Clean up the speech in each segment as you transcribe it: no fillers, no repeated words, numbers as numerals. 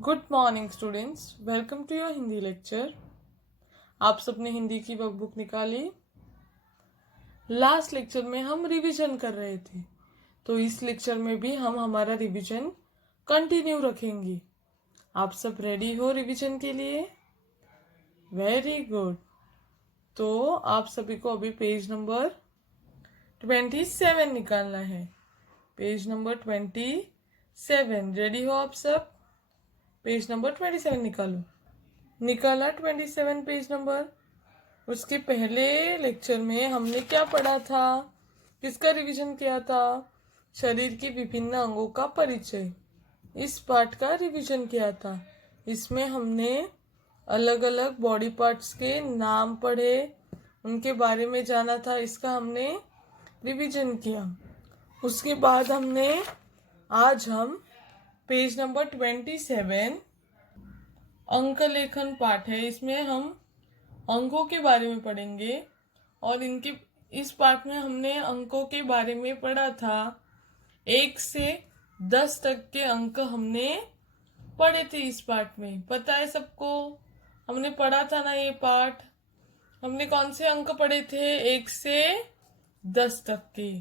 Good morning students, welcome to your Hindi lecture. आप सबने हिंदी की वर्कबुक निकाली। लास्ट लेक्चर में हम रिवीजन कर रहे थे, तो इस लेक्चर में भी हम हमारा रिवीजन कंटिन्यू रखेंगे। आप सब रेडी हो रिवीजन के लिए? Very good. तो आप सभी को अभी पेज नंबर 27 निकालना है। पेज नंबर 27 रेडी हो आप सब? पेज नंबर 27 निकालो। निकाला 27 पेज नंबर। उसके पहले लेक्चर में हमने क्या पढ़ा था? किसका रिवीजन किया था? शरीर के विभिन्न अंगों का परिचय। इस पार्ट का रिवीजन किया था। इसमें हमने अलग अलग बॉडी पार्ट्स के नाम पढ़े, उनके बारे में जाना था। इसका हमने रिवीजन किया। उसके बाद आज हम पेज नंबर 27 अंक लेखन पाठ है। इसमें हम अंकों के बारे में पढ़ेंगे और इनके इस पाठ में हमने अंकों के बारे में पढ़ा था। 1 से 10 तक के अंक हमने पढ़े थे इस पाठ में। पता है सबको? हमने पढ़ा था ना ये पाठ। हमने कौन से अंक पढ़े थे? 1 से 10 तक के।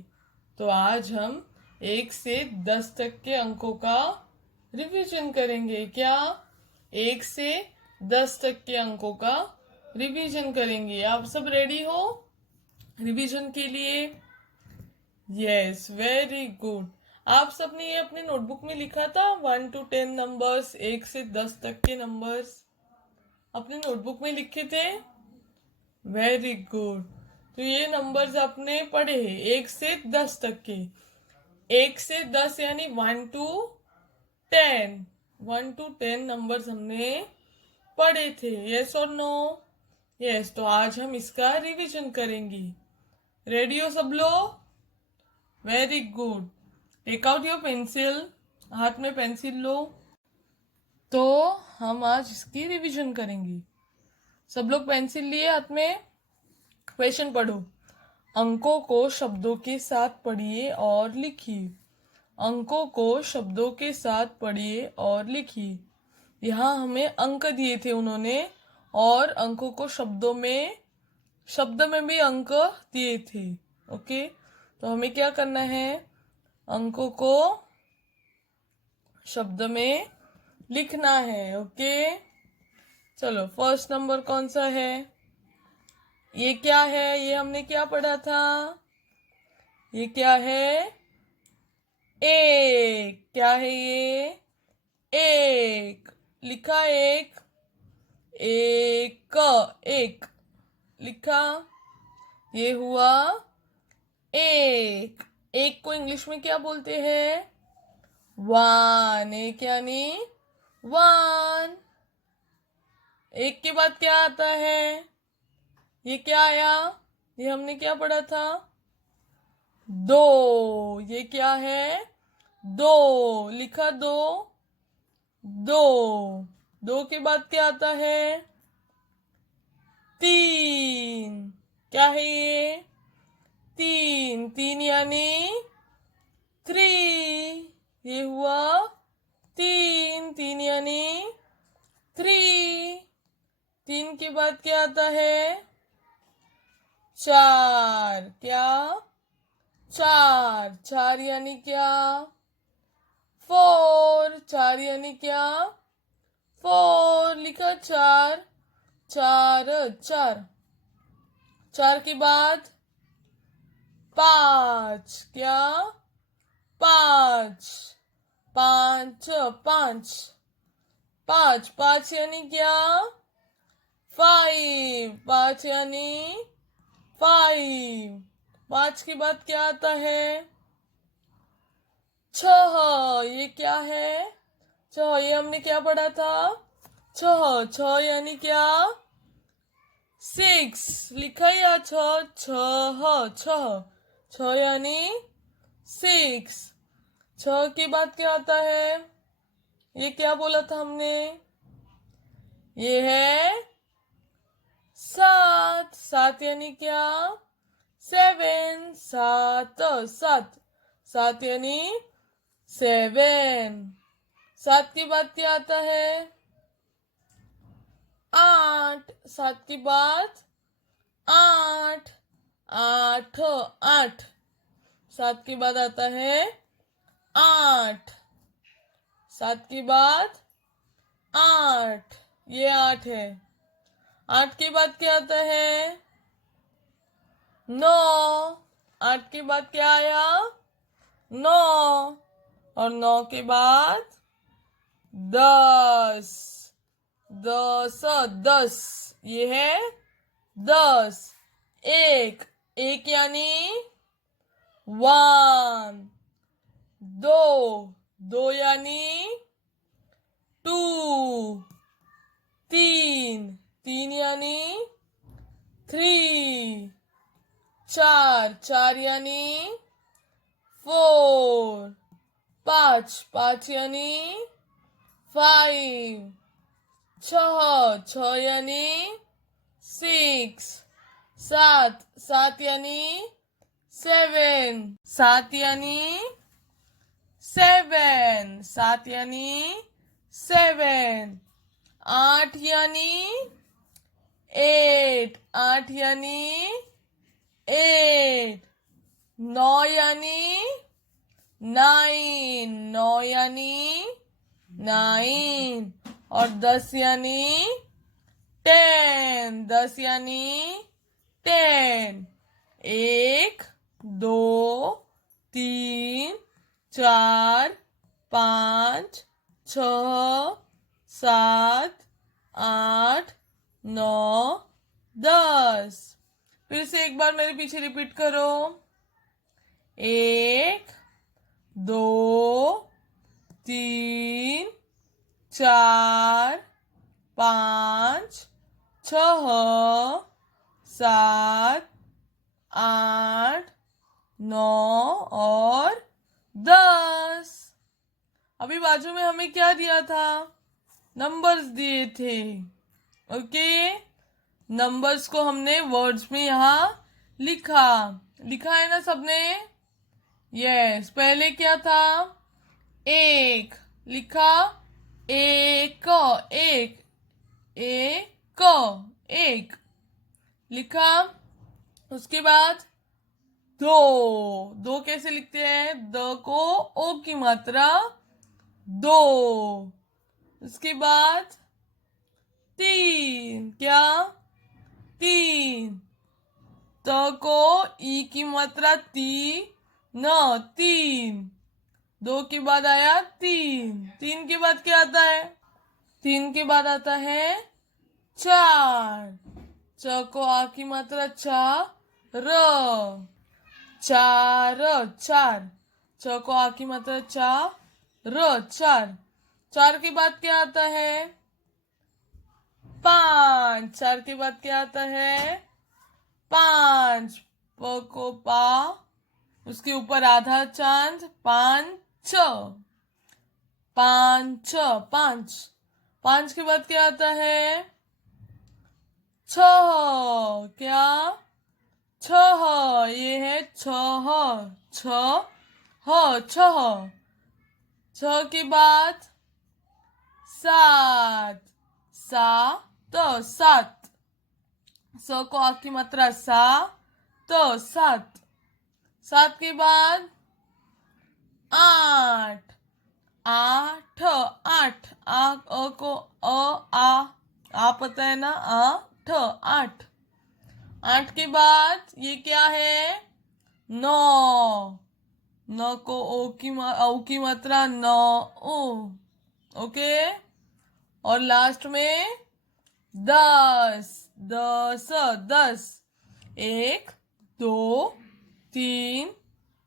तो आज हम 1 से 10 तक के अंकों का रिवीजन करेंगे। क्या? 1 से 10 तक के अंकों का रिवीजन करेंगे। आप सब रेडी हो रिवीजन के लिए? Yes, very good. आप सबने ये अपने नोटबुक में लिखा था 1 to 10 नंबर्स, 1 से 10 तक के नंबर्स अपने नोटबुक में लिखे थे। Very good. तो ये नंबर्स आपने पढ़े 1 से 10 तक के। 1 से 10 यानी 1 to 10। 1 to 10 नंबर्स हमने पढ़े थे। यस और नो? यस। तो आज हम इसका रिवीजन करेंगे। रेडी हो सब लोग? Very good. Take out your pencil. हाथ में पेंसिल लो। तो हम आज इसकी रिवीजन करेंगे। सब लोग पेंसिल लिए हाथ में। क्वेश्चन पढ़ो। अंकों को शब्दों के साथ पढ़िए और लिखिए। अंकों को शब्दों के साथ पढ़िए और लिखिए। यहाँ हमें अंक दिए थे उन्होंने, और अंकों को शब्द में भी अंक दिए थे। ओके, तो हमें क्या करना है? अंकों को शब्द में लिखना है। ओके, चलो फर्स्ट नंबर कौन सा है? ये क्या है? ये हमने क्या पढ़ा था? ये क्या है? एक। क्या है ये? एक। लिखा एक। एक लिखा। ये हुआ एक। एक को इंग्लिश में क्या बोलते हैं? वन। एक यानी वन। एक के बाद क्या आता है? ये क्या आया? ये हमने क्या पढ़ा था? दो। ये क्या है? दो। लिखा दो। दो। दो के बाद क्या आता है? तीन। क्या है ये? तीन। तीन यानी थ्री। ये हुआ तीन। तीन यानी थ्री। तीन के बाद क्या आता है? चार। क्या? चार। चार यानी क्या? फोर। चार यानी क्या? फोर। लिखा चार। चार। चार। चार के बाद पांच। क्या? पांच। पांच। पांच। पांच। पांच यानी क्या? फाइव। पांच यानी फाइव। पांच के बाद क्या आता है? छह। ये क्या है? छह। ये हमने क्या पढ़ा था? छह। छह यानी क्या? सिक्स। लिखा या छह? छह। छह। छह यानी सिक्स। छह के बाद क्या आता है? ये क्या बोला था हमने? ये है सात। सात यानी क्या? सेवन। सात। सात। सात यानी सेवन। सात के बाद क्या आता है? 8। सात के बाद 8, 8, 8। सात के बाद आता है 8। सात के बाद 8, ये 8 है। 8 के बाद क्या आता है? 9। 8 के बाद क्या आया? 9। और 9 के बाद 10। 10, 10, ये है 10। एक, एक यानी 1। दो, दो यानी 2। तीन, तीन यानी 3। चार, चार यानी 4। पाँच, पाँच यानी 5। छह, छह यानी 6। सात, सात यानी 7। सात यानी 7। सात यानी 7। आठ यानी 8। आठ यानी 8। नौ यानी 9। नौ यानी 9। और 10 यानी 10। 10 यानी 10। 1, 2, 3, 4, 5, 6, 7, 8, 9, 10। फिर से एक बार मेरे पीछे रिपीट करो। 1, 2, 3, 4, 5, 6, 7, 8, 9 और 10। अभी बाजू में हमें क्या दिया था? नंबर्स दिए थे। ओके, नंबर्स को हमने वर्ड्स में यहाँ लिखा। लिखा है ना सबने? यस। पहले क्या था? एक लिखा। एक, एक, एक, एक लिखा। उसके बाद दो, दो कैसे लिखते हैं? द को ओ की मात्रा दो। उसके बाद तीन, क्या? तीन। त को ई की मात्रा न, तीन। दो के बाद आया तीन। तीन के बाद क्या आता है? तीन के बाद आता है चार। च को आ की मात्रा र, चार, चार। च को आ की मात्रा चार। चार के बाद क्या आता है? पांच। चार के बाद क्या आता है? पांच। प को पा, उसके ऊपर आधा चांद, पांच। पांच, पांच। पांच के बाद क्या आता है? छह, क्या? छह, ये है छह। छह। छह के बाद सात। सात। स को आ की मात्रा सात। सात के बाद आठ। आठ, आठ। आ को आ पता है ना? आठ, आठ। आठ के बाद ये क्या है? नौ। न को ओ की मात्रा नौ, ओ। ओके। और लास्ट में 10। 10, 10। 1, 2, 3,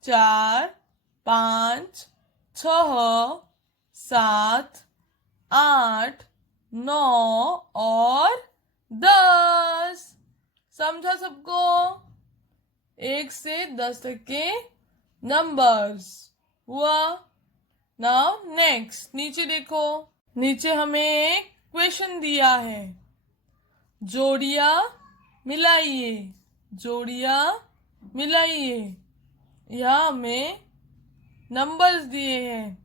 4, 5, 6, 7, 8, 9 और 10। समझा सबको? 1 से 10 तक के नंबर्स हुआ। नाउ नेक्स्ट, नीचे देखो। नीचे हमें एक क्वेश्चन दिया है। जोड़ियां मिलाइए। जोड़ियां मिलाइए। यहाँ हमें नंबर्स दिए हैं।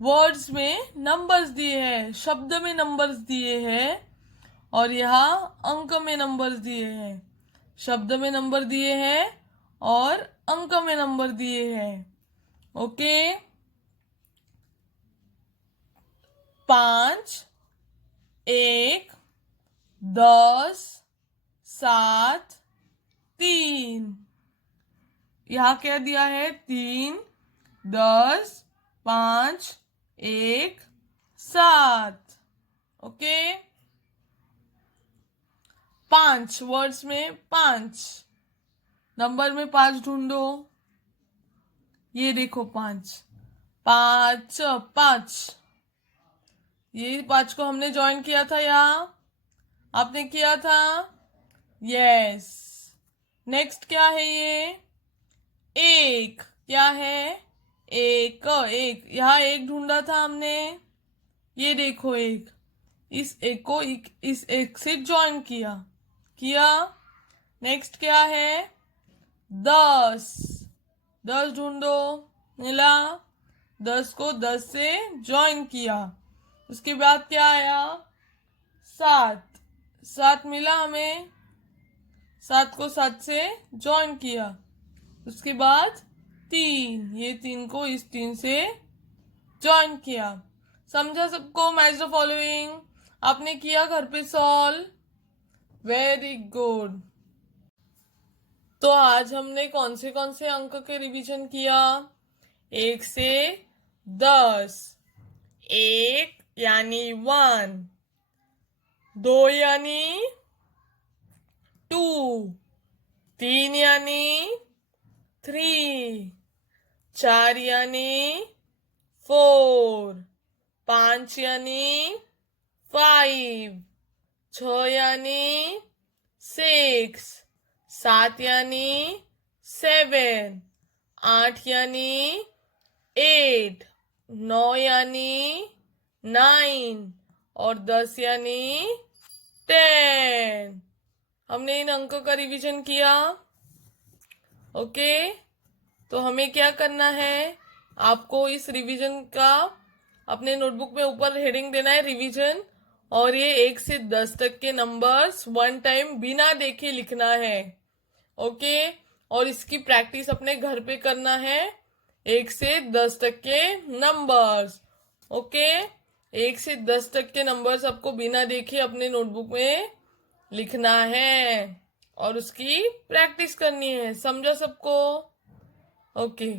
वर्ड्स में नंबर्स दिए हैं, शब्द में नंबर्स दिए हैं, और यहाँ अंक में नंबर्स दिए हैं। शब्द में नंबर दिए हैं और अंक में नंबर दिए हैं। ओके, 5, 1, 10, 7, 3। यहाँ क्या दिया है? 3, 10, 5, 1, 7। ओके, 5 वर्ड्स में 5, नंबर में 5 ढूंढो। ये देखो 5, 5, 5। ये 5 को हमने ज्वाइन किया था यहाँ, आपने किया था? यस। नेक्स्ट क्या है ये? 1। क्या है? 1, 1। यहाँ 1 ढूंढा था हमने, ये देखो 1। इस 1 को इस 1 से ज्वाइन किया। नेक्स्ट क्या है? 10। 10 ढूंढो, मिला। 10 को 10 से ज्वाइन किया। उसके बाद क्या आया? 7। 7 मिला हमें, 7 को 7 से ज्वाइन किया। उसके बाद 3, ये 3 को इस 3 से ज्वाइन किया। समझा सबको? मैच द फॉलोइंग आपने किया घर पे सॉल्व? Very good. तो आज हमने कौन से अंक के रिवीजन किया? 1 से 10। 1 यानी 1, 2 यानी 2, 3 यानी 3, 4 यानी 4, 5 यानी 5, 6 यानी 6, 7 यानी 7, 8 यानी 8, 9 यानी 9 और 10 यानी 10। हमने इन अंकों का रिवीजन किया। ओके, तो हमें क्या करना है? आपको इस रिवीजन का अपने नोटबुक में ऊपर हेडिंग देना है रिवीजन, और ये 1 से 10 तक के नंबर्स 1 टाइम बिना देखे लिखना है। ओके, और इसकी प्रैक्टिस अपने घर पे करना है। 1 से 10 तक के नंबर्स। ओके, 1 से 10 तक के नंबर्स आपको बिना देखे अपने नोटबुक में लिखना है और उसकी प्रैक्टिस करनी है। समझा सबको? ओके।